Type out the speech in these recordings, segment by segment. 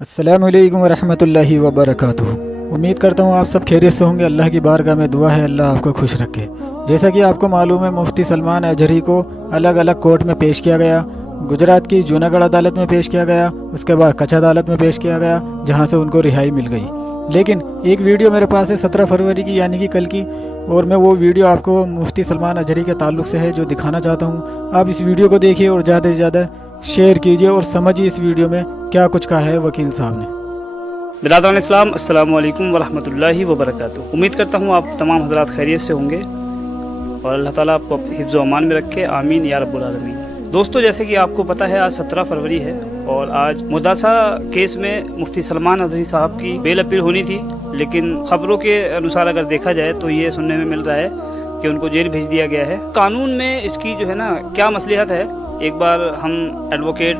अस्सलामुअलैकुम वरहमतुल्लाहि वबरकातुहू। उम्मीद करता हूँ आप सब खैरियत से होंगे। अल्लाह की बारगाह में दुआ है अल्लाह आपको खुश रखे। जैसा कि आपको मालूम है, मुफ्ती सलमान अजहरी को अलग अलग कोर्ट में पेश किया गया। गुजरात की जूनागढ़ अदालत में पेश किया गया, उसके बाद कच्छ अदालत में पेश किया गया, जहाँ से उनको रिहाई मिल गई। लेकिन एक वीडियो मेरे पास है 17 फरवरी की, यानी कि कल की, और मैं वो वीडियो आपको मुफ्ती सलमान अजहरी के ताल्लुक़ से है जो दिखाना चाहता हूँ। आप इस वीडियो को देखिए और ज़्यादा से ज़्यादा शेयर कीजिए और समझिए इस वीडियो में क्या कुछ कहा है वकील साहब ने। बिरादरान इस्लाम, अस्सलाम वालेकुम वरहमतुल्लाहि वबरकातुहू। उम्मीद करता हूँ आप तमाम हज़रात खैरियत से होंगे और अल्लाह ताला आपको हिफ्ज़ व अमान में रखे, आमीन या रब्बुल आलमीन। दोस्तों, जैसे कि आपको पता है आज 17 फरवरी है और आज मुदासा केस में मुफ्ती सलमान अजहरी साहब की बेल अपील होनी थी, लेकिन ख़बरों के अनुसार अगर देखा जाए तो ये सुनने में मिल रहा है कि उनको जेल भेज दिया गया है। कानून में इसकी जो है ना क्या मसलिहत है, एक बार हम एडवोकेट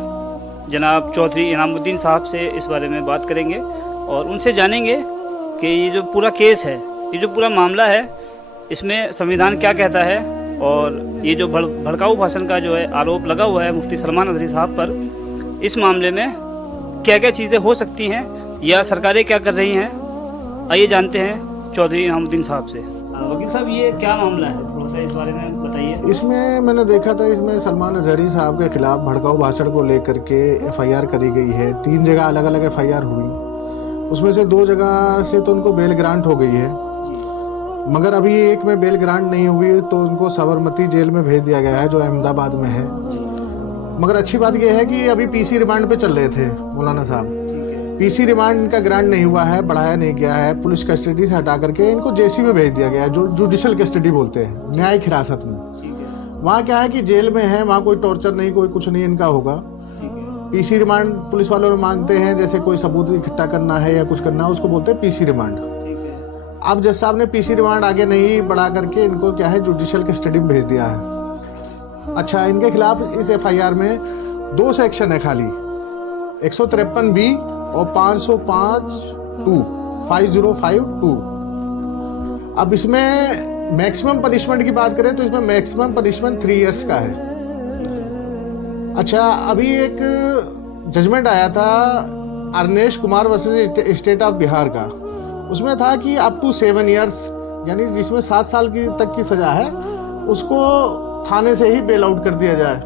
जनाब चौधरी इनामुद्दीन साहब से इस बारे में बात करेंगे और उनसे जानेंगे कि ये जो पूरा केस है, ये जो पूरा मामला है, इसमें संविधान क्या कहता है और ये जो भड़काऊ भाषण का जो है आरोप लगा हुआ है मुफ्ती सलमान अजहरी साहब पर, इस मामले में क्या क्या चीज़ें हो सकती हैं या सरकारें क्या कर रही हैं। आइए जानते हैं चौधरी इनामुद्दीन साहब से। वकील साहब, ये क्या मामला है, थोड़ा सा इस बारे में बताइए। इसमें मैंने देखा था, इसमें सलमान अजहरी साहब के खिलाफ भड़काऊ भाषण को लेकर के एफआईआर करी गई है। 3 जगह अलग अलग एफआईआर हुई, उसमें से 2 जगह से तो उनको बेल ग्रांट हो गई है, मगर अभी एक में बेल ग्रांट नहीं हुई तो उनको साबरमती जेल में भेज दिया गया है जो अहमदाबाद में है। मगर अच्छी बात यह है कि अभी पीसी रिमांड पे चल रहे थे मौलाना साहब। पीसी रिमांड इनका ग्रांट नहीं हुआ है, बढ़ाया नहीं गया है, पुलिस कस्टडी से हटा करके इनको जेसी में भेज दिया गया है, जो जुडिशल कस्टडी बोलते हैं, न्यायिक हिरासत में। वहाँ क्या है कि जेल में है, वहाँ कोई टॉर्चर नहीं, कोई कुछ नहीं इनका होगा। पीसी रिमांड पुलिस वालों मांगते हैं, जैसे कोई सबूत इकट्ठा करना है या कुछ करना है, उसको बोलते हैं पीसी रिमांड। अब जज साहब ने पीसी रिमांड आगे नहीं बढ़ा करके इनको क्या है जुडिशल कस्टडी में भेज दिया है। अच्छा, इनके खिलाफ इस एफआईआर में 2 सेक्शन है खाली, 153B और 505(2). अब इसमें मैक्सिमम पनिशमेंट की बात करें तो इसमें मैक्सिमम पनिशमेंट 3 इयर्स का है। अच्छा, अभी एक जजमेंट आया था Arnesh Kumar versus state of Bihar का, उसमें था कि अप टू 7 इयर्स, यानी जिसमें 7 साल की तक की सजा है, उसको थाने से ही बेल आउट कर दिया जाए।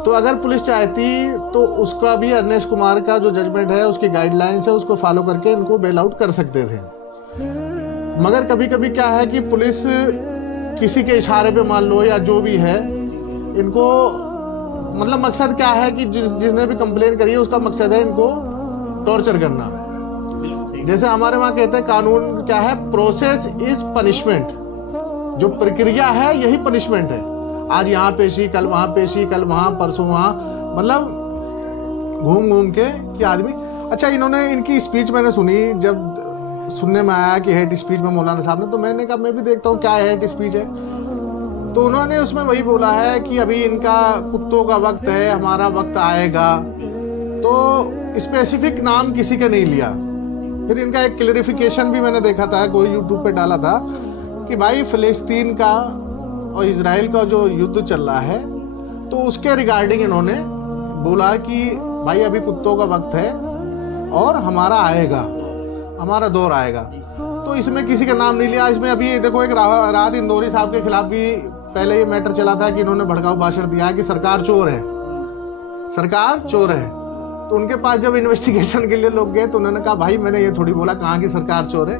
तो अगर पुलिस चाहती तो उसका भी अर्नेश कुमार का जो जजमेंट है, उसकी गाइडलाइंस है, उसको फॉलो करके इनको बेल आउट कर सकते थे। मगर कभी कभी क्या है कि पुलिस किसी के इशारे पे मान लो या जो भी है, इनको मतलब मकसद क्या है कि जिसने भी कंप्लेन करी है उसका मकसद है इनको टॉर्चर करना। जैसे हमारे वहाँ कहते हैं कानून क्या है, प्रोसेस इज पनिशमेंट, जो प्रक्रिया है यही पनिशमेंट है। आज यहाँ पेशी, कल वहाँ पेशी, कल वहाँ, परसों वहाँ, मतलब घूम घूम के कि आदमी। अच्छा, इन्होंने इनकी स्पीच मैंने सुनी, जब सुनने में आया कि हेट स्पीच में मौलाना साहब ने, तो मैंने कहा मैं भी देखता हूँ क्या हेट स्पीच है। तो उन्होंने उसमें वही बोला है कि अभी इनका कुत्तों का वक्त है, हमारा वक्त आएगा। तो स्पेसिफिक नाम किसी का नहीं लिया। फिर इनका एक क्लेरिफिकेशन भी मैंने देखा था, कोई यूट्यूब पे डाला था कि भाई फिलिस्तीन का और इजराइल का जो युद्ध चल रहा है, तो उसके रिगार्डिंग इन्होंने बोला कि भाई अभी कुत्तों का वक्त है और हमारा आएगा, हमारा दौर आएगा। तो इसमें किसी का नाम नहीं लिया। इसमें अभी देखो, एक राहत इंदौरी साहब के खिलाफ भी पहले ये मैटर चला था कि इन्होंने भड़काऊ भाषण दिया कि सरकार चोर है, सरकार चोर है। तो उनके पास जब इन्वेस्टिगेशन के लिए लोग गए तो उन्होंने कहा भाई मैंने ये थोड़ी बोला कहाँ की सरकार चोर है,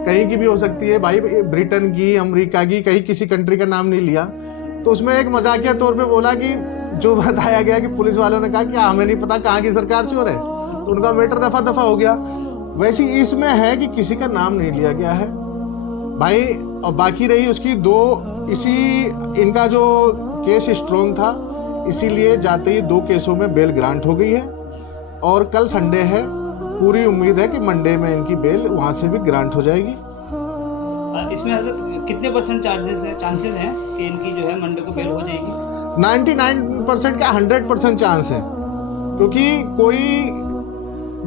कहीं की भी हो सकती है भाई, ब्रिटेन की, अमेरिका की, कहीं किसी कंट्री का नाम नहीं लिया। तो उसमें एक मजाकिया तौर पे बोला कि जो बताया गया कि पुलिस वालों ने कहा कि हमें नहीं पता कहाँ की सरकार चोर है, तो उनका मैटर रफा दफा हो गया। वैसे इसमें है कि किसी का नाम नहीं लिया गया है भाई। और बाकी रही उसकी 2, इसी इनका जो केस स्ट्रॉन्ग था, इसीलिए जाते ही 2 केसों में बेल ग्रांट हो गई है और कल संडे है, पूरी उम्मीद है कि मंडे में इनकी बेल वहां से भी ग्रांट हो जाएगी। इसमें हज़रत कितने % चांसेस हैं कि इनकी जो है मंडे को बेल हो जाएगी? 99% का 100% चांस है, क्योंकि कोई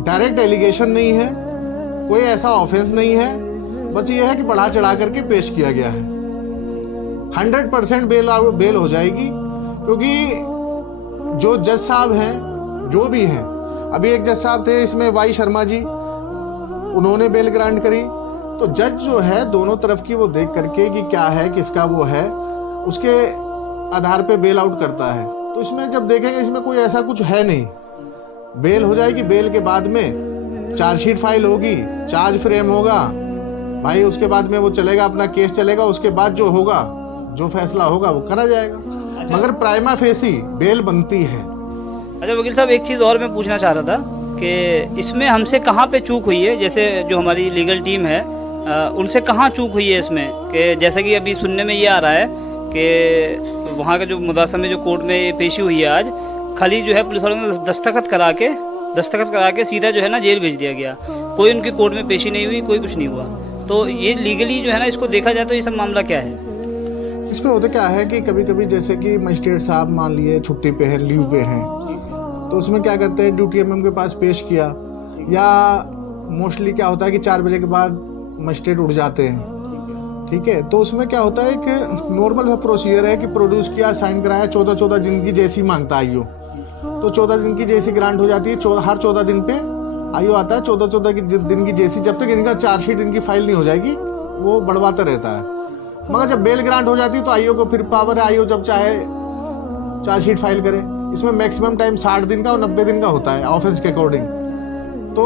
डायरेक्ट एलिगेशन नहीं है, कोई ऐसा ऑफेंस नहीं है, बस ये है कि बढ़ा चढ़ा करके पेश किया गया है। 100% बेल हो जाएगी, क्योंकि जो जज साहब हैं, जो भी हैं, अभी एक जज साहब थे इसमें वाई शर्मा जी, उन्होंने बेल ग्रांट करी। तो जज जो है दोनों तरफ की वो देख करके कि क्या है किसका वो है, उसके आधार पे बेल आउट करता है। तो इसमें जब देखेंगे इसमें कोई ऐसा कुछ है नहीं, बेल हो जाएगी, बेल के बाद में चार्जशीट फाइल होगी, चार्ज फ्रेम होगा भाई, उसके बाद में वो चलेगा, अपना केस चलेगा, उसके बाद जो होगा, जो फैसला होगा वो करा जाएगा। मगर प्राइमा फेसी बेल बनती है। अच्छा वकील साहब, एक चीज़ और मैं पूछना चाह रहा था कि इसमें हमसे कहाँ पे चूक हुई है, जैसे जो हमारी लीगल टीम है उनसे कहाँ चूक हुई है इसमें, कि जैसे कि अभी सुनने में ये आ रहा है कि वहाँ का जो मुदासा में जो कोर्ट में पेशी हुई है आज, खाली जो है पुलिस वालों ने दस्तखत करा के सीधा जो है ना जेल भेज दिया गया, कोई उनकी कोर्ट में पेशी नहीं हुई, कोई कुछ नहीं हुआ। तो ये लीगली जो है ना इसको देखा जाए तो ये सब मामला क्या है? इसमें होता क्या है कि कभी कभी जैसे कि मजिस्ट्रेट साहब मान लिए छुट्टी पे हैं, लीव पे हैं, तो उसमें क्या करते हैं ड्यूटी एमएम के पास पेश किया, या मोस्टली क्या होता है कि 4 बजे के बाद मजिस्ट्रेट उठ जाते हैं, ठीक है। तो उसमें क्या होता है कि नॉर्मल सा प्रोसीजर है कि प्रोड्यूस किया, साइन कराया, 14 दिन की जैसी मांगता है आईओ, तो 14 दिन की जैसी ग्रांट हो जाती है। हर 14 दिन पे आईओ आता है, 14 दिन की जैसी, जब तक इनका चार्जशीट इनकी फाइल नहीं हो जाएगी वो बढ़वाता रहता है। मगर जब बेल ग्रांट हो जाती है तो आईओ को फिर पावर है, आईओ जब चाहे चार्जशीट फाइल करे। इसमें मैक्सिमम टाइम 60 दिन का और 90 दिन का होता है ऑफेंस के अकॉर्डिंग। तो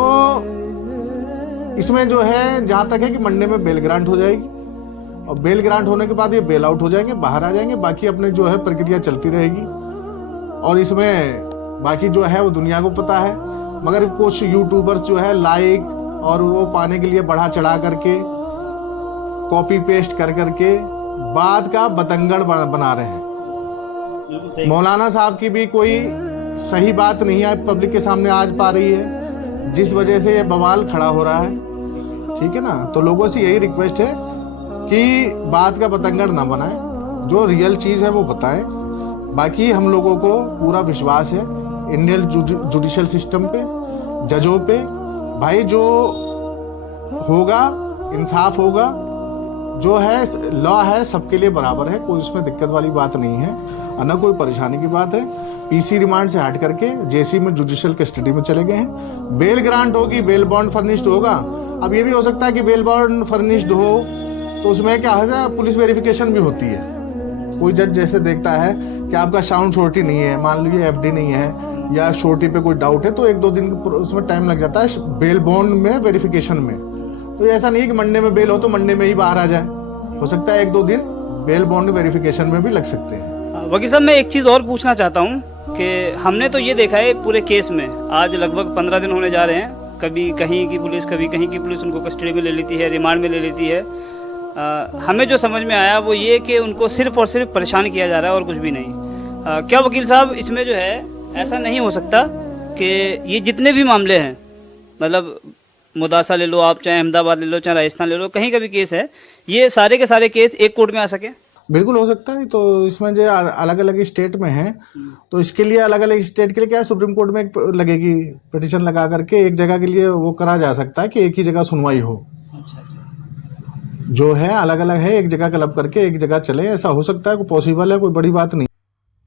इसमें जो है जहां तक है कि मंडे में बेल ग्रांट हो जाएगी, और बेल ग्रांट होने के बाद ये बेल आउट हो जाएंगे, बाहर आ जाएंगे, बाकी अपने जो है प्रक्रिया चलती रहेगी। और इसमें बाकी जो है वो दुनिया को पता है, मगर कुछ यूट्यूबर्स जो है लाइक और वो पाने के लिए बढ़ा चढ़ा करके कॉपी पेस्ट कर करके बात का बतंगड़ बना रहे हैं। मौलाना साहब की भी कोई सही बात नहीं है पब्लिक के सामने आज पा रही है, जिस वजह से ये बवाल खड़ा हो रहा है, ठीक है ना। तो लोगों से यही रिक्वेस्ट है कि बात का बतंगड़ ना बनाएं, जो रियल चीज है वो बताएं। बाकी हम लोगों को पूरा विश्वास है इंडियन जुडिशियल सिस्टम पे, जजों पे। भाई जो होगा इंसाफ होगा, जो है लॉ है सबके लिए बराबर है, कोई उसमें दिक्कत वाली बात नहीं है, और न कोई परेशानी की बात है। पीसी रिमांड से हट करके जेसी में जुडिशियल कस्टडी में चले गए हैं। बेल ग्रांट होगी, बेल बॉन्ड फर्निश्ड होगा। अब ये भी हो सकता है कि बेल बॉन्ड फर्निश्ड हो तो उसमें क्या है, पुलिस वेरिफिकेशन भी होती है। कोई जज जैसे देखता है कि आपका साउंड श्योरिटी नहीं है, मान लीजिए एफडी नहीं है, या श्योरिटी पे कोई डाउट है, तो 1-2 दिन उसमें टाइम लग जाता है बेल बॉन्ड में वेरिफिकेशन में। तो ऐसा नहीं है कि मंडे में बेल हो तो मंडे में ही बाहर आ जाए, हो सकता है 1-2 दिन बेल बॉन्ड वेरिफिकेशन में भी लग सकते हैं। वकील साहब, मैं एक चीज़ और पूछना चाहता हूँ कि हमने तो ये देखा है पूरे केस में आज लगभग 15 दिन होने जा रहे हैं, कभी कहीं की पुलिस कभी कहीं की पुलिस उनको कस्टडी में ले लेती है, रिमांड में ले लेती है। हमें जो समझ में आया वो ये कि उनको सिर्फ और सिर्फ परेशान किया जा रहा है और कुछ भी नहीं। क्या वकील साहब इसमें जो है ऐसा नहीं हो सकता कि ये जितने भी मामले हैं, मतलब मुदासा ले लो आप, चाहे अहमदाबाद ले लो, चाहे राजस्थान ले लो, कहीं का भी केस है, ये सारे के सारे केस एक कोर्ट में आ सके? बिल्कुल हो सकता है। तो इसमें जो अलग अलग स्टेट में है, तो इसके लिए अलग अलग स्टेट के लिए क्या है, सुप्रीम कोर्ट में एक लगेगी पिटीशन लगा करके एक जगह के लिए वो करा जा सकता है कि एक ही जगह सुनवाई हो। जो है अलग अलग है, एक जगह क्लब करके एक जगह चले, ऐसा हो सकता है, कोई पॉसिबल है, कोई बड़ी बात नहीं।